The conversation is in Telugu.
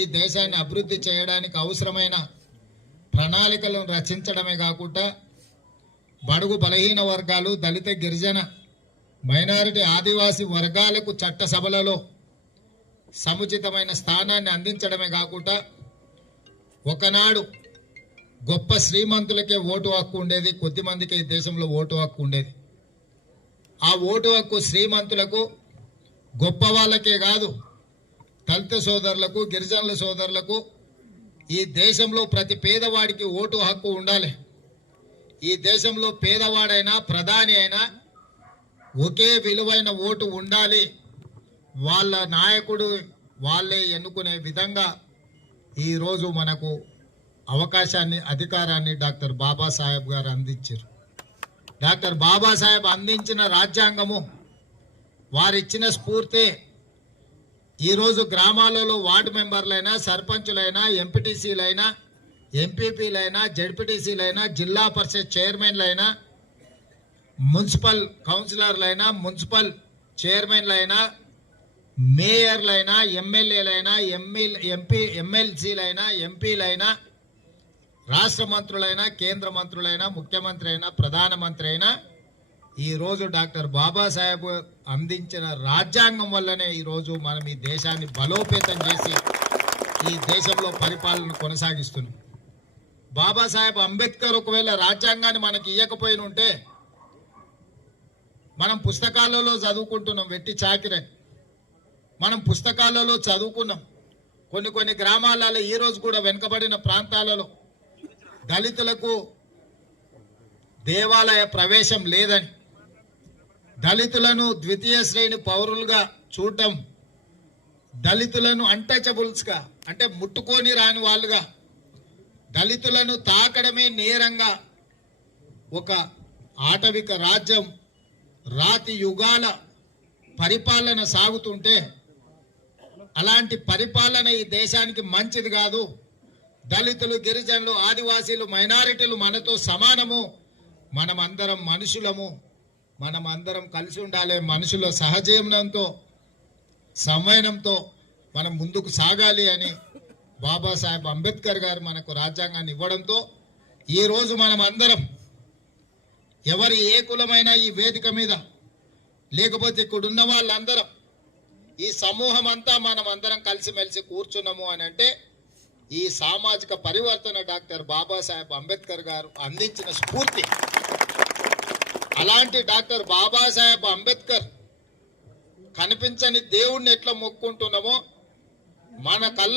ఈ దేశాన్ని అభివృద్ధి చేయడానికి అవసరమైన ప్రణాళికలను రచించడమే కాకుండా బడుగు బలహీన వర్గాలు, దళిత, గిరిజన, మైనారిటీ, ఆదివాసీ వర్గాలకు చట్టసభలలో సముచితమైన స్థానాన్ని అందించడమే కాకుండా ఒకనాడు గొప్ప శ్రీమంతులకే ఓటు హక్కు ఉండేది, కొద్దిమందికి ఈ దేశంలో ఓటు హక్కు ఉండేది. ఆ ఓటు హక్కు శ్రీమంతులకు, గొప్ప వాళ్ళకే కాదు, దళిత సోదరులకు, గిరిజనుల సోదరులకు, ఈ దేశంలో ప్రతి పేదవాడికి ఓటు హక్కు ఉండాలి. ఈ దేశంలో పేదవాడైనా ప్రధాని అయినా ఒకే విలువైన ఓటు ఉండాలి. వాళ్ళ నాయకుడు వాళ్ళే ఎన్నుకునే విధంగా ఈరోజు మనకు అవకాశాన్ని, అధికారాన్ని డాక్టర్ బాబాసాహెబ్ గారు అందించారు. డాక్టర్ బాబాసాహెబ్ అందించిన రాజ్యాంగము, వారిచ్చిన స్ఫూర్తి ఈరోజు గ్రామాలలో వార్డు మెంబర్లైనా, సర్పంచులైనా, ఎంపీటీసీలైనా, ఎంపీపీలైనా, జడ్పీటీసీలైనా, జిల్లా పరిషత్ చైర్మన్లైనా, మున్సిపల్ కౌన్సిలర్లైనా, మున్సిపల్ చైర్మన్లైనా, మేయర్లైనా, ఎమ్మెల్యేలైనా, ఎమ్మెల్సీలైనా, ఎంపీలైనా, రాష్ట్ర మంత్రులైనా, కేంద్ర మంత్రులైనా, ముఖ్యమంత్రి అయినా, ప్రధానమంత్రి అయినా ఈరోజు డాక్టర్ బాబాసాహెబ్ అందించిన రాజ్యాంగం వల్లనే ఈరోజు మనం ఈ దేశాన్ని బలోపేతం చేసి ఈ దేశంలో పరిపాలన కొనసాగిస్తున్నాం. బాబాసాహెబ్ అంబేద్కర్ ఒకవేళ రాజ్యాంగాన్ని మనకి ఇవ్వకపోయిన ఉంటే మనం పుస్తకాలలో చదువుకుంటున్నాం, వెట్టి చాకిరని మనం పుస్తకాలలో చదువుకున్నాం. కొన్ని గ్రామాలలో ఈరోజు కూడా వెనుకబడిన ప్రాంతాలలో దళితులకు దేవాలయ ప్రవేశం లేదని, దళితులను ద్వితీయ శ్రేణి పౌరులుగా చూడటం, దళితులను అన్టచబుల్స్గా అంటే ముట్టుకొని రాని వాళ్ళుగా, దళితులను తాకడమే నేరంగా ఒక ఆటవిక రాజ్యం రాతి యుగాల పరిపాలన సాగుతుంటే, అలాంటి పరిపాలన ఈ దేశానికి మంచిది కాదు. దళితులు, గిరిజనులు, ఆదివాసీలు, మైనారిటీలు మనతో సమానము, మనమందరం మనుషులము, మనమందరం కలిసి ఉండాలి, మనుషుల సహజీవనంతో, సమయనంతో మనం ముందుకు సాగాలి అని బాబాసాహెబ్ అంబేద్కర్ గారు మనకు రాజ్యాంగాన్ని ఇవ్వడంతో ఈరోజు మనం అందరం, ఎవరి ఏ కులమైనా ఈ వేదిక మీద, లేకపోతే ఇక్కడున్న వాళ్ళందరం, ఈ సమూహం అంతా మనం అందరం కలిసిమెలిసి కూర్చున్నాము అని అంటే ఈ సామాజిక పరివర్తన డాక్టర్ బాబాసాహెబ్ అంబేద్కర్ గారు అందించిన స్ఫూర్తి. అలాంటి డాక్టర్ బాబాసాహెబ్ అంబేద్కర్ కనిపించని దేవుణ్ణి ఎట్లా మొక్కుంటున్నామో మన కళ్ళ